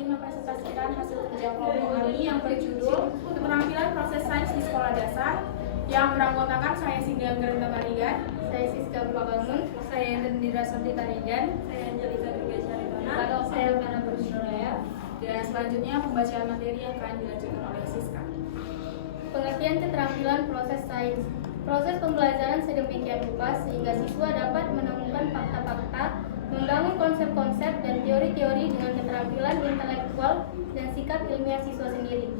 ingin mempresentasikan hasil kerja kelompok kami yang berjudul Keterampilan Proses Sains di Sekolah Dasar yang beranggotakan saya Sindia Garunda Tarigan, saya Siska Bangun, saya Indra Santi Tarigan, saya Angelika Durga Caritona, lalu saya Kana Bersuraya. Dan selanjutnya pembacaan materi akan dilanjutkan oleh Siska. Pengertian keterampilan proses sains. Proses pembelajaran sedemikian rupa sehingga siswa dapat menemukan fakta-fakta, membangun konsep-konsep dan teori-teori dengan keterampilan intelektual dan sikap ilmiah siswa sendiri.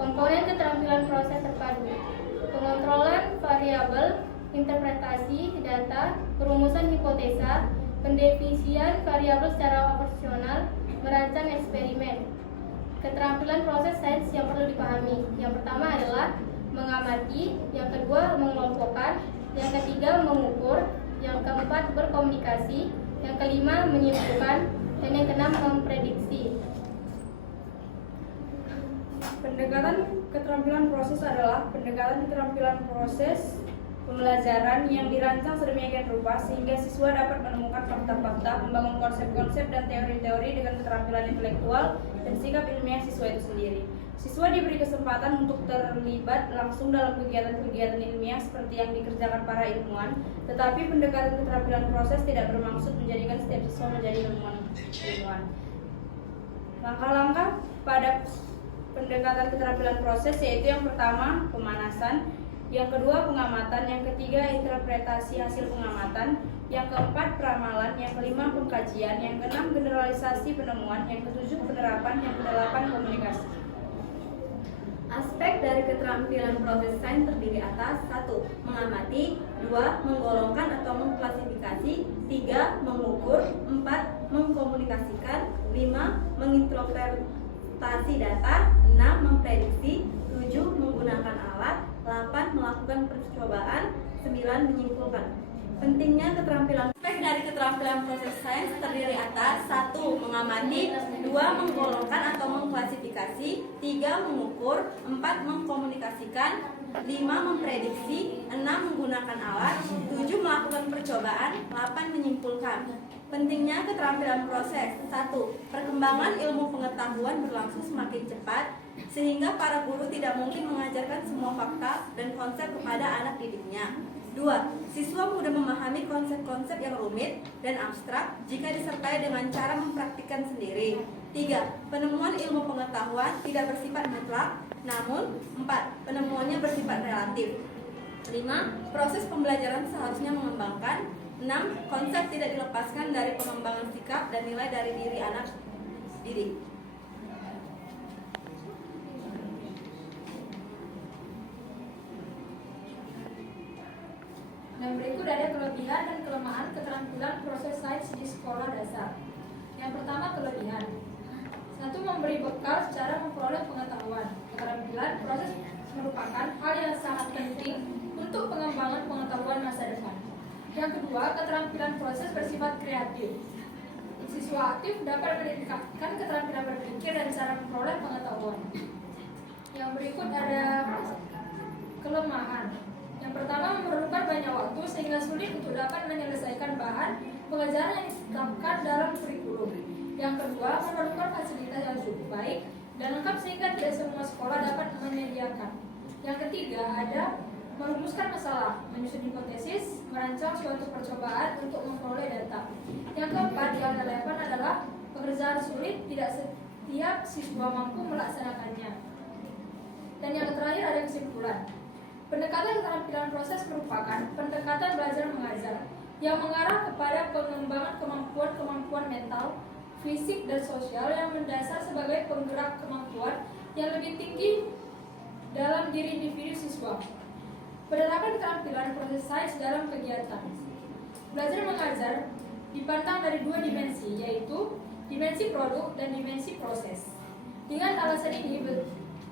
Komponen keterampilan proses terpadu: pengontrolan variabel, interpretasi data, perumusan hipotesa, pendefinisian variabel secara operasional, merancang eksperimen. Keterampilan proses sains yang perlu dipahami. Yang pertama adalah mengamati, yang kedua mengelompokkan, yang ketiga mengukur, yang keempat berkomunikasi, yang kelima menyimpulkan, dan yang keenam memprediksi. Pendekatan keterampilan proses adalah pendekatan keterampilan proses pembelajaran yang dirancang sedemikian rupa sehingga siswa dapat menemukan fakta-fakta, membangun konsep-konsep dan teori-teori dengan keterampilan intelektual dan sikap ilmiah siswa itu sendiri. Siswa diberi kesempatan untuk terlibat langsung dalam kegiatan-kegiatan ilmiah seperti yang dikerjakan para ilmuwan, tetapi pendekatan keterampilan proses tidak bermaksud menjadikan setiap siswa menjadi ilmuwan. Langkah-langkah pada pendekatan keterampilan proses yaitu yang pertama pemanasan, yang kedua pengamatan, yang ketiga interpretasi hasil pengamatan, yang keempat peramalan, yang kelima pengkajian, yang keenam generalisasi penemuan, yang ketujuh penerapan, yang kedelapan komunikasi. Aspek dari keterampilan proses sains terdiri atas 1. Mengamati, 2. Menggolongkan atau mengklasifikasi, 3. Mengukur, 4. Mengkomunikasikan, 5. Menginterpretasi data, 6. Memprediksi, 7. Menggunakan alat, 8. Melakukan percobaan, 9. Menyimpulkan. Pentingnya keterampilan. Aspek dari keterampilan proses sains terdiri atas 1. Mengamati, 2. Menggolongkan atau mengklasifikasi, 3. Mengukur, 4. Mengkomunikasikan, 5. Memprediksi, 6. Menggunakan alat, 7. Melakukan percobaan, 8. Menyimpulkan. Pentingnya keterampilan proses. 1. Perkembangan ilmu pengetahuan berlangsung semakin cepat sehingga para guru tidak mungkin mengajarkan semua fakta dan konsep kepada anak didiknya. 2. Siswa mudah memahami konsep-konsep yang rumit dan abstrak jika disertai dengan cara mempraktikkan sendiri. 3. Penemuan ilmu pengetahuan tidak bersifat mutlak, namun 4. Penemuannya bersifat relatif. 5. Proses pembelajaran seharusnya mengembangkan. 6. Konsep tidak dilepaskan dari pengembangan sikap dan nilai dari diri anak didik. Dan berikut ada kelebihan dan kelemahan keterampilan proses sains di sekolah dasar. Yang pertama, kelebihan. 1. Memberi bekal secara memperoleh pengetahuan. Keterampilan proses merupakan hal yang sangat penting untuk pengembangan pengetahuan masa depan. Yang kedua, keterampilan proses bersifat kreatif. Siswa aktif dapat meningkatkan keterampilan berpikir dan cara memperoleh pengetahuan. Yang berikut ada kelemahan. Yang pertama, memerlukan banyak waktu sehingga sulit untuk dapat menyelesaikan bahan pengajaran yang ditetapkan dalam kurikulum. Yang kedua, memerlukan fasilitas yang cukup baik dan lengkap sehingga tidak semua sekolah dapat menyediakan. Yang ketiga, ada merumuskan masalah, menyusun hipotesis, merancang suatu percobaan untuk memperoleh data. Yang keempat yang relevan adalah pekerjaan sulit, tidak setiap siswa mampu melaksanakannya. Dan yang terakhir ada kesimpulan. Pendekatan keterampilan proses merupakan pendekatan belajar mengajar yang mengarah kepada pengembangan kemampuan mental, fisik, dan sosial yang mendasar sebagai penggerak kemampuan yang lebih tinggi dalam diri individu siswa. Penerapan keterampilan proses sains dalam kegiatan. Belajar mengajar dipandang dari dua dimensi, yaitu dimensi produk dan dimensi proses. Dengan alasan ini,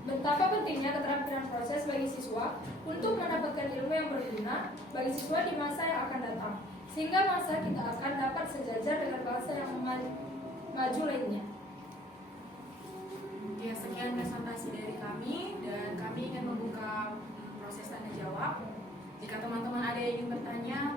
betapa pentingnya keterampilan proses bagi siswa untuk mendapatkan ilmu yang berguna bagi siswa di masa yang akan datang, sehingga masa kita akan dapat sejajar dengan bangsa yang maju lainnya. Ya, sekian presentasi dari kami dan kami ingin membuka proses tanya jawab. Jika teman-teman ada yang ingin bertanya,